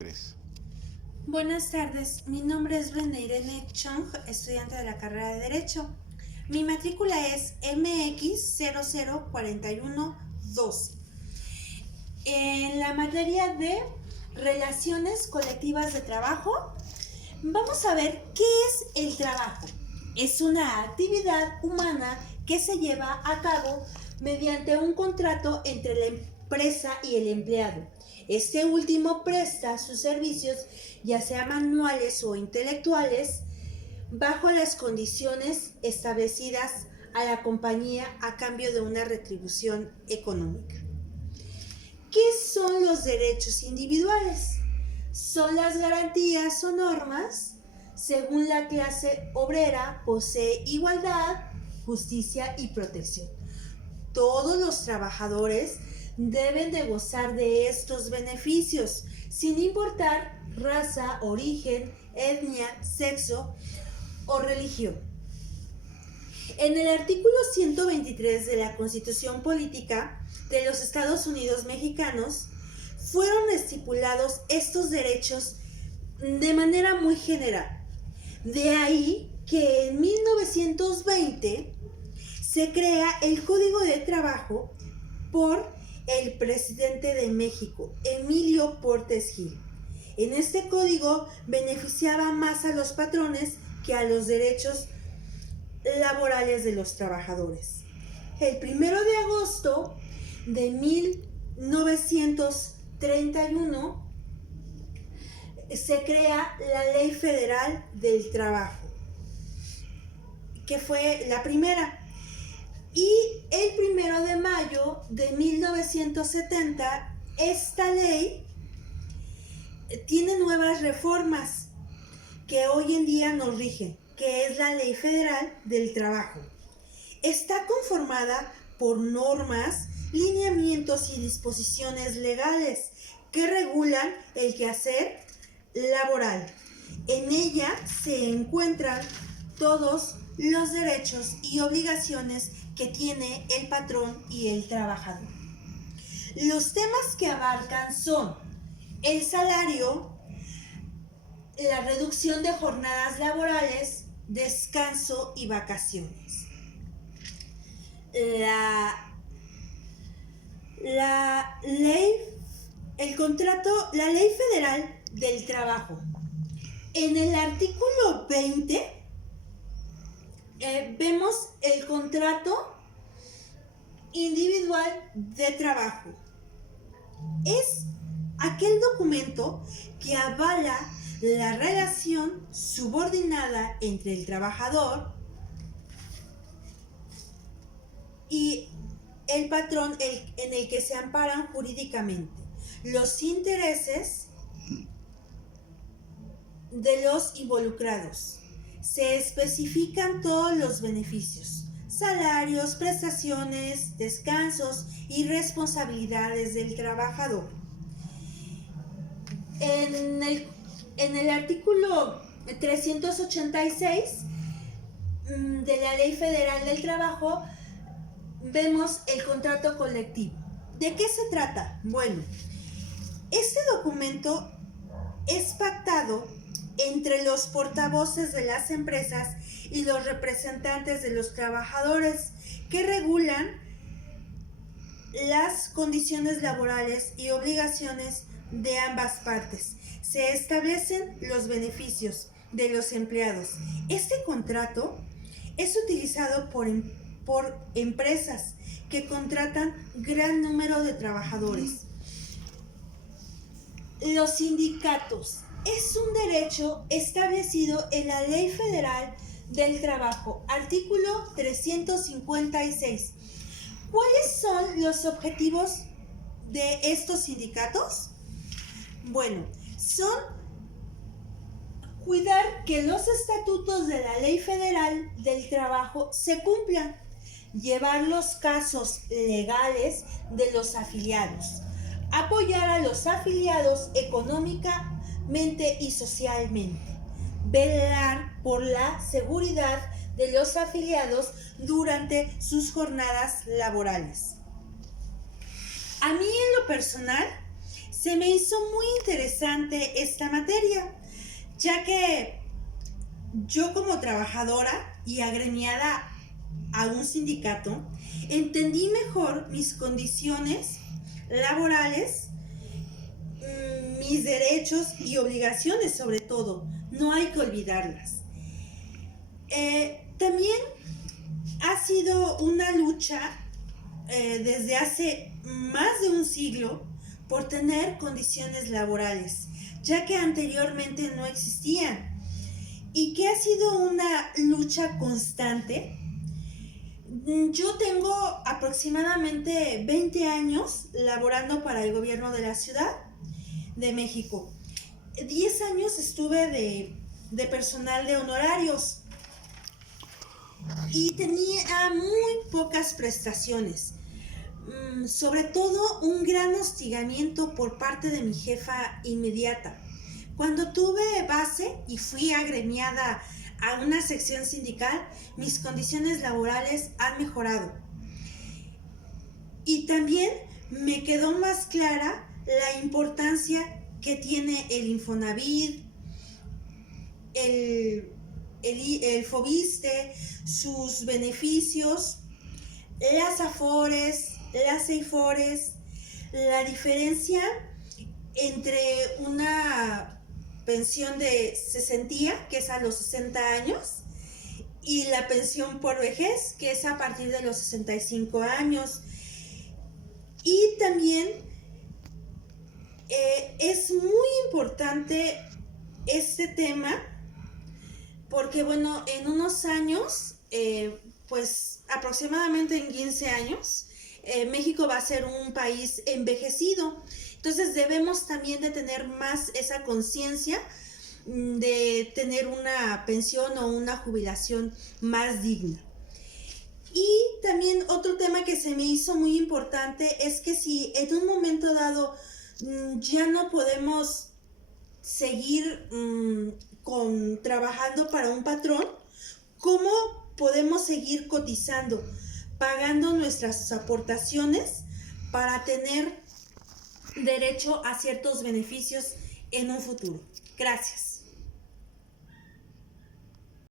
Tres. Buenas tardes, mi nombre es Brenda Irene Chong, estudiante de la carrera de Derecho. Mi matrícula es MX004112. En la materia de relaciones colectivas de trabajo, vamos a ver qué es el trabajo. Es una actividad humana que se lleva a cabo mediante un contrato entre la empresa y el empleado. Este último presta sus servicios, ya sea manuales o intelectuales, bajo las condiciones establecidas a la compañía a cambio de una retribución económica. ¿Qué son los derechos individuales? Son las garantías o normas según la clase obrera posee igualdad, justicia y protección. Todos los trabajadores deben de gozar de estos beneficios, sin importar raza, origen, etnia, sexo o religión. En el artículo 123 de la Constitución Política de los Estados Unidos Mexicanos fueron estipulados estos derechos de manera muy general. De ahí que en 1920 se crea el Código de Trabajo por el presidente de México, Emilio Portes Gil. En este código beneficiaba más a los patrones que a los derechos laborales de los trabajadores. El 1 de agosto de 1931 se crea la Ley Federal del Trabajo, que fue la primera. Y el 1 de mayo de 1970, esta ley tiene nuevas reformas que hoy en día nos rigen, que es la Ley Federal del Trabajo. Está conformada por normas, lineamientos y disposiciones legales que regulan el quehacer laboral. En ella se encuentran todos los derechos y obligaciones que tiene el patrón y el trabajador. Los temas que abarcan son el salario, la reducción de jornadas laborales, descanso y vacaciones. La ley federal del trabajo. En el artículo 20 vemos el contrato individual de trabajo. Es aquel documento que avala la relación subordinada entre el trabajador y el patrón en el que se amparan jurídicamente los intereses de los involucrados. Se especifican todos los beneficios, salarios, prestaciones, descansos y responsabilidades del trabajador. En el artículo 386 de la Ley Federal del Trabajo vemos el contrato colectivo. ¿De qué se trata? Bueno, este documento es pactado entre los portavoces de las empresas y los representantes de los trabajadores, que regulan las condiciones laborales y obligaciones de ambas partes. Se establecen los beneficios de los empleados. Este contrato es utilizado por empresas que contratan gran número de trabajadores. Los sindicatos es un derecho establecido en la Ley Federal del Trabajo, artículo 356. ¿Cuáles son los objetivos de estos sindicatos? Bueno, son cuidar que los estatutos de la Ley Federal del Trabajo se cumplan, llevar los casos legales de los afiliados, apoyar a los afiliados económicamente y socialmente, velar por la seguridad de los afiliados durante sus jornadas laborales. A mí en lo personal se me hizo muy interesante esta materia, ya que yo como trabajadora y agremiada a un sindicato, entendí mejor mis condiciones laborales, mis derechos y obligaciones sobre todo. No hay que olvidarlas. También ha sido una lucha desde hace más de un siglo por tener condiciones laborales, ya que anteriormente no existían, y que ha sido una lucha constante. Yo tengo aproximadamente 20 años laborando para el gobierno de la Ciudad de México. 10 años estuve de personal de honorarios y tenía muy pocas prestaciones. Sobre todo un gran hostigamiento por parte de mi jefa inmediata. Cuando tuve base y fui agremiada a una sección sindical, mis condiciones laborales han mejorado. Y también me quedó más clara la importancia que tiene el Infonavit, el Fobiste, sus beneficios, las Afores, las Eifores, la diferencia entre una pensión de cesantía, que es a los 60 años, y la pensión por vejez, que es a partir de los 65 años. Y también es muy importante este tema porque, bueno, en unos años, pues aproximadamente en 15 años, México va a ser un país envejecido. Entonces debemos también de tener más esa conciencia de tener una pensión o una jubilación más digna. Y también otro tema que se me hizo muy importante es que si en un momento dado ya no podemos seguir trabajando para un patrón, ¿cómo podemos seguir cotizando, pagando nuestras aportaciones para tener derecho a ciertos beneficios en un futuro? Gracias.